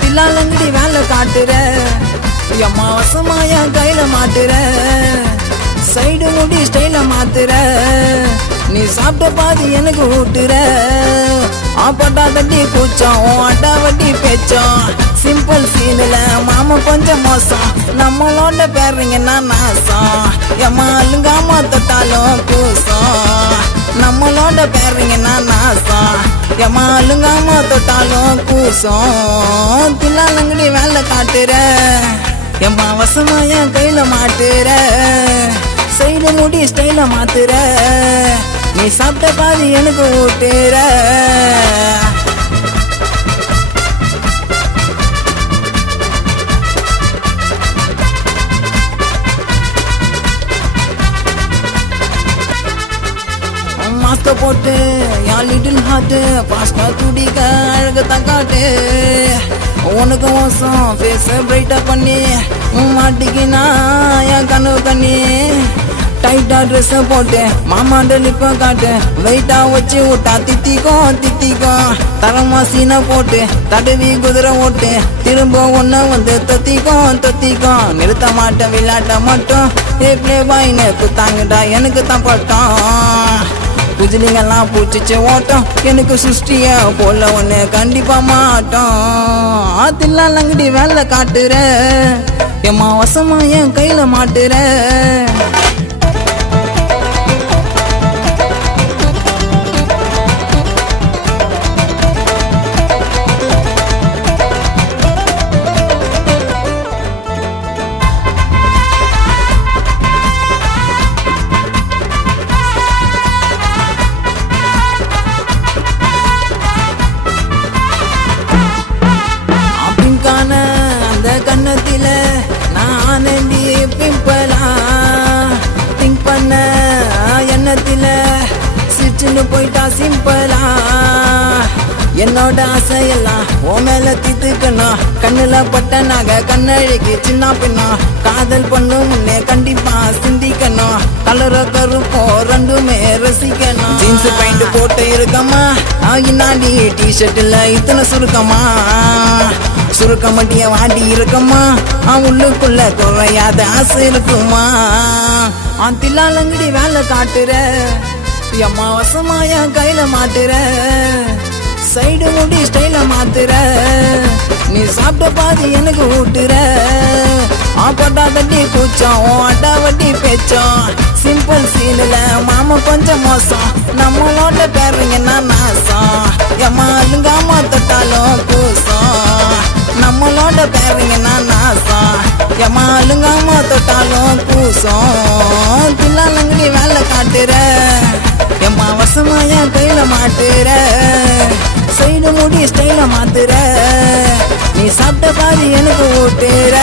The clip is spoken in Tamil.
தில்லாலங்கடி வேலை காட்டுற எம்மா வசமா என் கையில மாட்டுற சைடு முடி ஸ்டைல மாத்துற நீ சாப்பிட்ட பாதி எனக்கு ஊட்டுற ஆப்பட்டா தட்டி கூச்சம் அட்டா வட்டி பேச்சோம் சிம்பிள் சீனில் மாமா கொஞ்சம் மோசம் நம்மளோட பேருங்கன்னா நாசம் எம்மா அலுங்காம தொட்டாலும் கூசம் நம்மளோட பேருங்கன்னா நாசம் எம்மா அலுங்காம தொட்டாலும் கூசம் தில்லாலங்கடி வேலை காட்டுற எம்மா வசமா என் கையில மாட்டுற சைடு முடி ஸ்டைல மாத்துற நீ சாப்பிட்ட பாதி எனக்கு ஊட்டுற மாஸ்க போட்டு என் லிட்டில் ஹார்ட் பாஸ்டா துடிக்க அழகத்தான் காட்டு உனக்கு மோசம் ஃபேஸ பிரைட்டா பண்ணி மாட்டிக்கினா என் கனவு கண்ணி டைட்டா ட்ரெஸ்ஸை போட்டு மாமாண்ட லிப்ப காட்டு வெயிட்டா வச்சு விட்டா தித்திக்கும் தரமா சீனை போட்டு தடவி குதிரை ஓட்டு திரும்ப ஒன்ன வந்து தொத்திக்கும் நிறுத்த மாட்டேன் விளையாட்ட மட்டும் பிளே பாயின்னு குத்தாங்கடா எனக்கு தான் பட்டம் குஜிலிங்கெல்லாம் பூச்சிச்சு ஓட்டம் எனக்கு சுஷ்டிய போல ஒன்று கண்டிப்பா மாட்டோம் தில்லாலங்கடி வேலை காட்டுற எம்மா வசமா என் கையில மாட்டுற அந்த கண்ணத்தில நான் பிம்பலா திங்க் பண்ண எண்ணத்தில சிரிச்சுன்னு போயிட்டா சிம்பிளா என்னோட ஆசையெல்லாம் ஓ மேல தீத்துக்கணும் கண்ணுல பட்ட நாக கண்ணழகி சின்ன பின்னா காதல் பண்ணு முன்னே கண்டிப்பா சிந்திக்கணும் கலர கருப்போ ரெண்டுமே ரசிக்கணும் ஜீன்ஸ் பேண்ட் போட்டு இருக்கமா இன்னாடி டிஷர்ட்ல இத்தனை சுருக்கமா சுருக்க மட்டிய வாடி இருக்கமா உள்ளுக்குள்ள குறையாத ஆசை இருக்குமா தில்லாலங்கடி வேலை காட்டுற எம்மா வசமா என் கையில மாட்டுற சைடு முடி ஸ்டைல மாத்துற நீ சாப்பிட்ட பாதி எனக்கு ஊட்டுற ஆப்பட்டா தட்டி கூச்சம் அட்டா வட்டி பேச்சோம் சிம்பிள் சீனில் மாமா கொஞ்சம் மோசம் நம்மளோட பேருங்கன்னா நாசம் எம்மா அலுங்காம தொட்டாலும் கூசம் நம்மளோட பேருங்கன்னா நாசம் எம்மா அலுங்காம தொட்டாலும் கூசம் தில்லாலங்கடி வேலை காட்டுற எம்மா வசமா என் கையில மாட்டுற சைடு முடி ஸ்டைல மாத்துற நீ சாப்பிட்ட பாதி எனக்கு ஊட்டுற